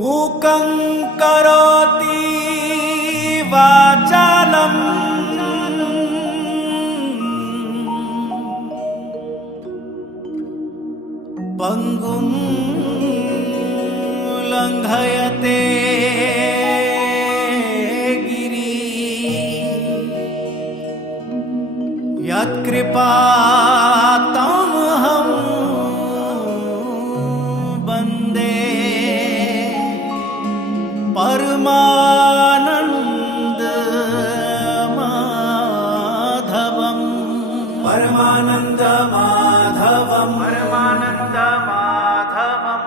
मूकं करोति वाचालम् पंगुं लंघयते गिरि यत्कृपातमहं वन्दे परमानंद माधवम् परमानंद माधवम् परमानंद माधवम्।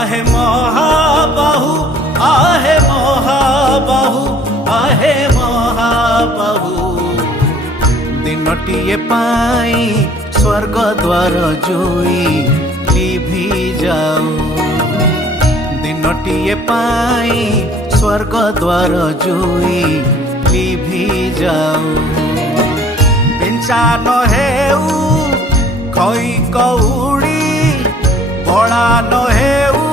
आहे महाबाहु आहे महाबाहु आहे महाबाहु दिनटिए पाई स्वर्ग द्वार जोई लिभि जाऊ दिनटिए पाई स्वर्ग द्वार जोई लिभि जाऊ बिंचा न हेऊ खई कौड़ी बड़ा न हेऊ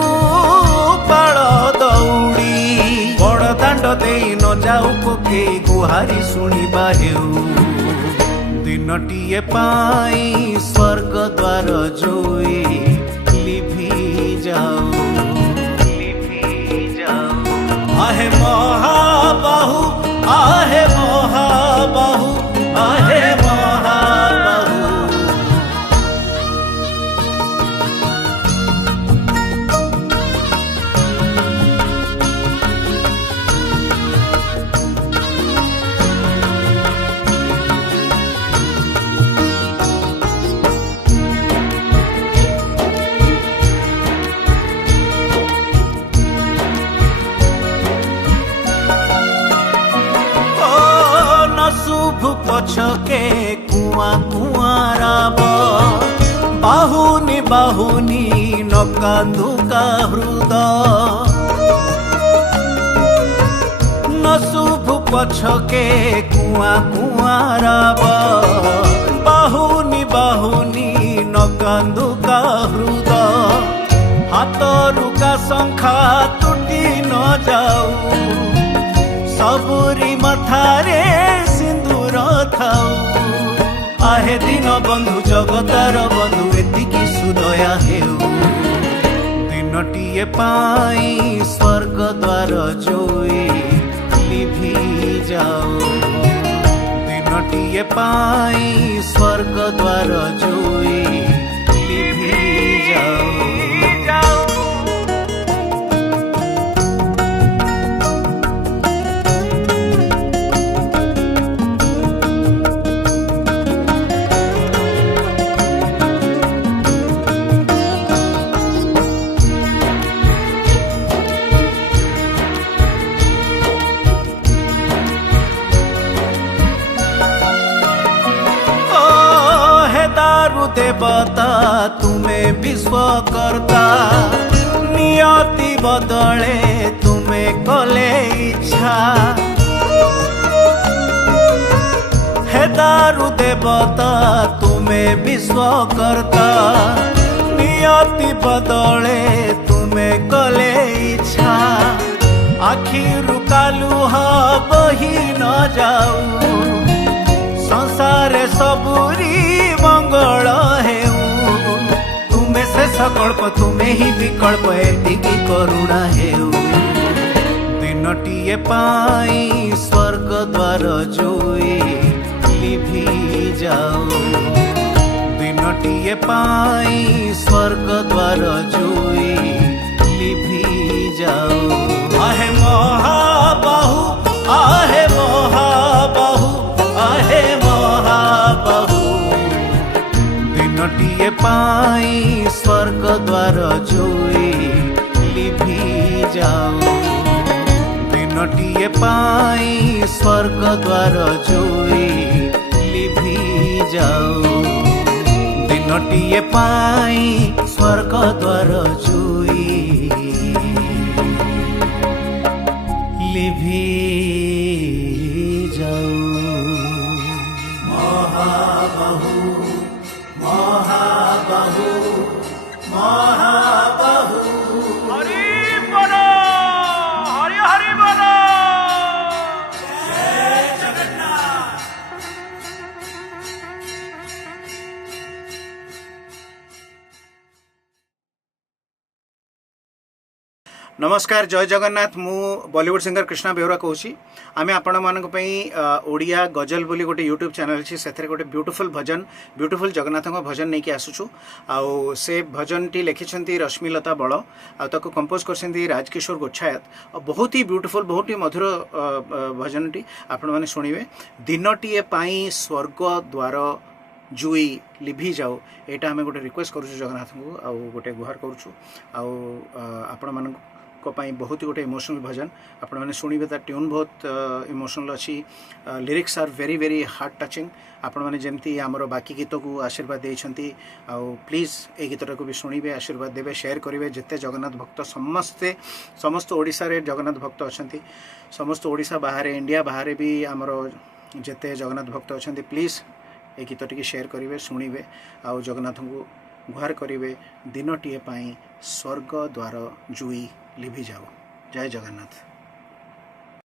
पाळ दौड़ी बड़ दांड दे न जाऊ पखे गुहारी शुणिबा हेऊ दिनटिए पाई स्वर्ग द्वार जोई लिभि जाऊ आहे महाबाहु आहे महाबाहु आहे महाबाहु। पछके कुआ कुआराब बाहुनी बाहुनी नका दुका हृदय न शुभ पछके कुआ कुआराब बाहुनी बाहुनी नका दुका हृदय हाथ रुका शंखा तुटी न जाऊ सबुरी मथारे सिंदूर थाऊ आहे दिन बंधु जगतार बंधु एतिकी सुदया हेऊ दिनटिए पाई स्वर्ग द्वार जोई लिभि जाऊ दिनटिए पाई स्वर्ग द्वार जोई लिभि जाऊ। देवता तुम्हें विश्वकर्ता नियति बदले तुम्हें कले इच्छा हे दारु देवता तुम्हें विश्वकर्ता नियति बदले तुम्हें कले इच्छा आखिरु कालुह बही न जाऊ संसार सबुरी मंगल हेऊ तुम्हें शेष कल्प तुम्हें ही विकल्प एतिकी करुणा हेऊ दिनटिए पाई स्वर्ग द्वार जोई लिभि जाऊ दिनटिए पाई स्वर्ग द्वार जोई लिभि जाऊ आहे महाबाहु आहे महाबाहु आहे महाबाहु दिनटिए पाई स्वर्ग द्वार जोई लिभि जाऊ दिनटिए पाई स्वर्ग द्वार जोई लिभि जाऊ दिनटिए पाई स्वर्ग द्वार जोई। महाबाहु हरि बोलो हरि हरि बोलो। नमस्कार, जय जगन्नाथ। मु बॉलीवुड सिंगर कृष्णा बेहरा कहूँ। आम आपण मान ओडिया गजल बोली गोटे यूट्यूब चैनल अच्छी से गोटे ब्यूटीफुल भजन ब्यूटीफुल जगन्नाथ भजन नहीं आसुचु। आउ से भजन टी लिखिं रश्मिलता बड़ आको कंपोज कर राजकिशोर गोच्छायत। बहुत ही ब्यूटीफुल बहुत ही मधुर भजन टी आपण मैंने शुणवे। दिनटीए पाई स्वर्ग द्वार जुई लिभि जाओ, यहाँ आम गोटे रिक्वेस्ट करूँ जगन्नाथ को आउ गोटे गुहार करूँ। आपण मान बहुत ही गोटे इमोशनल भजन आपण मैंने शुणवे। ता ट्यून बहुत इमोशनल अच्छी, lyrics are very very heart touching. आपण मैंने जमती आमर बाकी गीत को आशीर्वाद देइछंती। आउ प्लीज ए गीतटा को भी शुणवे, आशीर्वाद देवे, शेयर करेंगे। जिते जगन्नाथ भक्त समस्त ओडिशा रे जगन्नाथ भक्त अछंती, समस्त ओडिशा बाहर इंडिया बाहर भी आमर जिते जगन्नाथ भक्त अछंती, प्लीज ए गीतटी शेयर करेंगे, शुणवे। आउ जगन्नाथ को गुहार करेंगे। दिनटीए पाई स्वर्ग द्वार जुई लिभि जाओ। जय जगन्नाथ।